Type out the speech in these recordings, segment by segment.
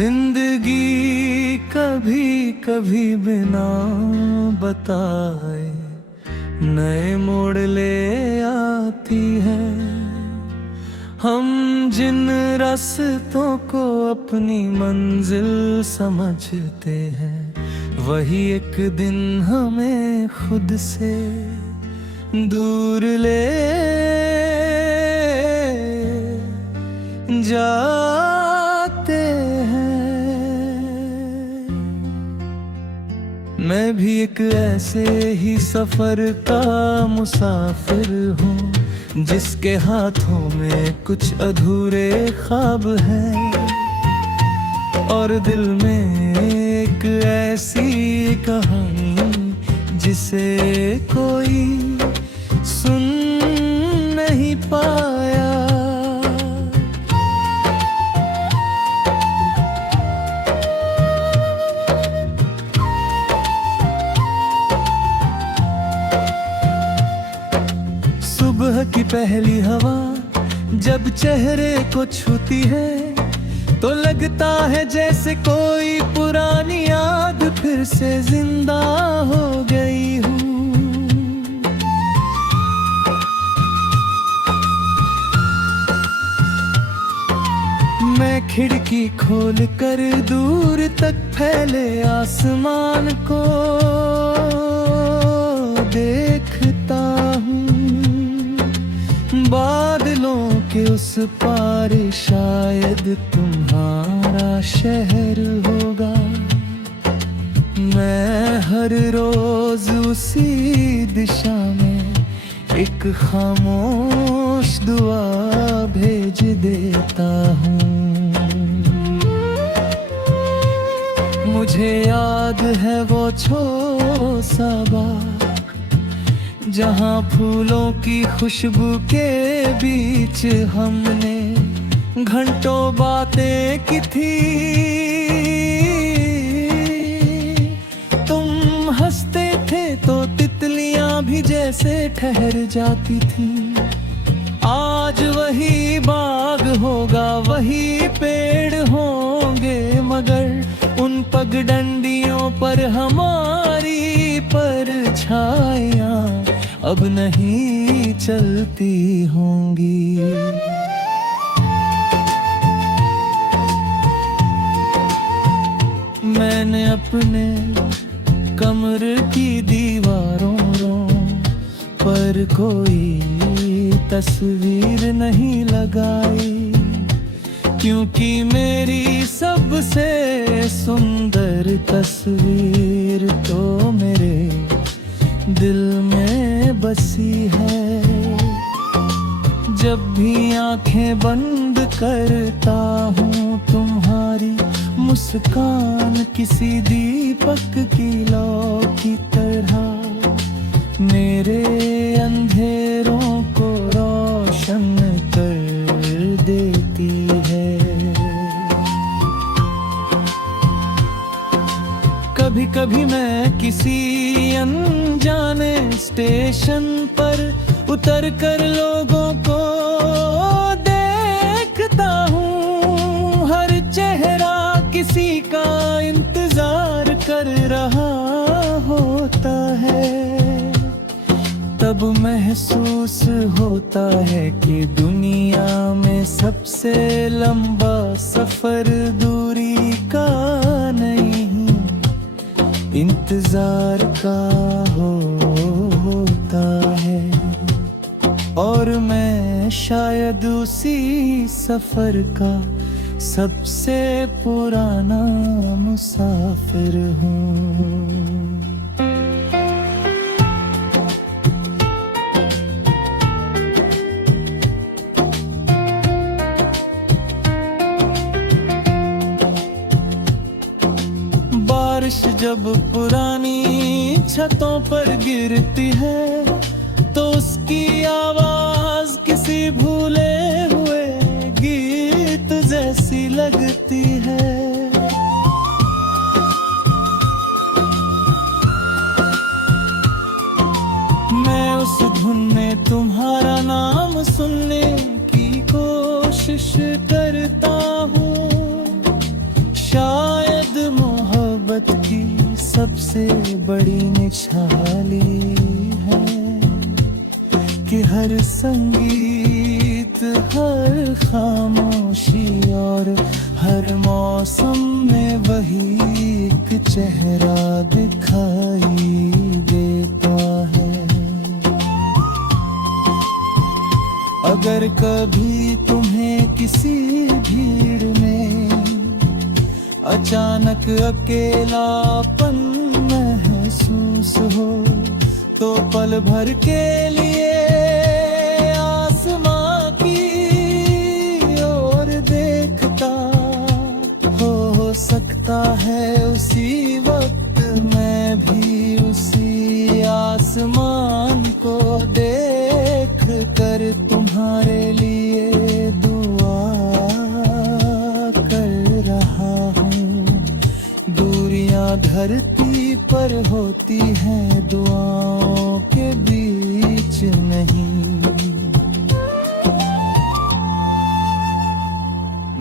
जिंदगी कभी कभी बिना बताए नए मोड़ ले आती है। हम जिन रास्तों को अपनी मंजिल समझते हैं, वही एक दिन हमें खुद से दूर ले जाते हैं। मैं भी एक ऐसे ही सफर का मुसाफिर हूँ, जिसके हाथों में कुछ अधूरे ख्वाब हैं और दिल में एक ऐसी कहानी जिसे कोई सुन नहीं पाया। सुबह की पहली हवा जब चेहरे को छूती है, तो लगता है जैसे कोई पुरानी याद फिर से जिंदा हो गई हूँ। मैं खिड़की खोल कर दूर तक फैले आसमान को देखता हूँ। बादलों के उस पार शायद तुम्हारा शहर होगा। मैं हर रोज उसी दिशा में एक खामोश दुआ भेज देता हूँ। मुझे याद है वो छोटा सा बाग, जहाँ फूलों की खुशबू के बीच हमने घंटों बातें की थी। तुम हंसते थे तो तितलियां भी जैसे ठहर जाती थी। आज वही बाग होगा, वही पेड़ होंगे, मगर उन पगडंडियों पर हमारी परछाइयां अब नहीं चलती होंगी। मैंने अपने कमरे की दीवारों पर कोई तस्वीर नहीं लगाई, क्योंकि मेरी सबसे सुंदर तस्वीर तो मेरे दिल में बसी है। जब भी आंखें बंद करता हूँ, तुम्हारी मुस्कान किसी दीपक की लौ की तरह मेरे अंधेरों को रोशन कर देती है। कभी कभी मैं किसी अनजाने स्टेशन पर उतर कर लोगों को देखता हूँ। हर चेहरा किसी का इंतजार कर रहा होता है। तब महसूस होता है कि दुनिया में सबसे लंबा सफर दूरी का नहीं, इंतजार का होता है। और मैं शायद उसी सफर का सबसे पुराना मुसाफिर हूँ। बारिश जब पुरानी छतों पर गिरती है, तो उसकी आवाज किसी भूले हुए गीत जैसी लगती है। मैं उस धुन में तुम्हारा नाम सुनने की कोशिश करता हूँ। सबसे बड़ी निछाली है कि हर संगीत, हर खामोशी और हर मौसम में वही एक चेहरा दिखाई देता है। अगर कभी तुम्हें किसी भीड़ में अचानक अकेलापन महसूस हो, तो पल भर के लिए आसमां की ओर देखता हो सकता है उसी वक्त मैं भी उसी आसमान को देख कर तुम्हारे लिए दुआ कर रहा हूँ। दूरियां धरती पर होती हैं दुआओं के बीच नहीं।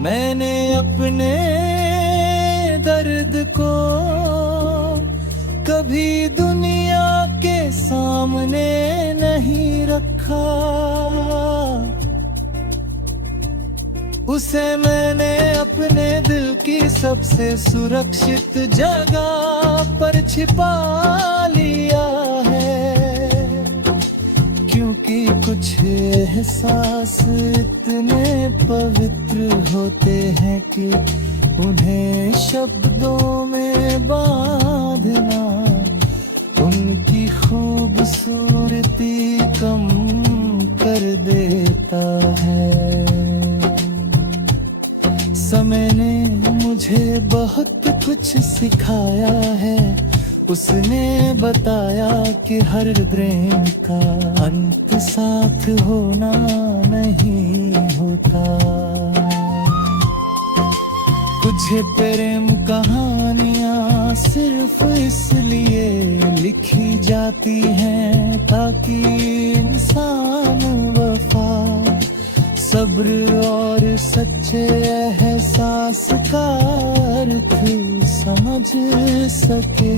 मैंने अपने दर्द को कभी दुनिया के सामने नहीं रखा, उसे मैंने अपने दिल की सबसे सुरक्षित जगह पर छिपा लिया है। क्योंकि कुछ एहसास इतने पवित्र होते हैं कि उन्हें शब्दों में बांधना उनकी खूबसूरती कम कर देता है। समय ने मुझे बहुत कुछ सिखाया है, उसने बताया कि हर प्रेम का अंत साथ होना नहीं होता। कुछ प्रेम कहानियाँ सिर्फ इसलिए लिखी जाती हैं ताकि इंसान वफा, सब्र और सच्चे एहसास का अर्थ समझ सके।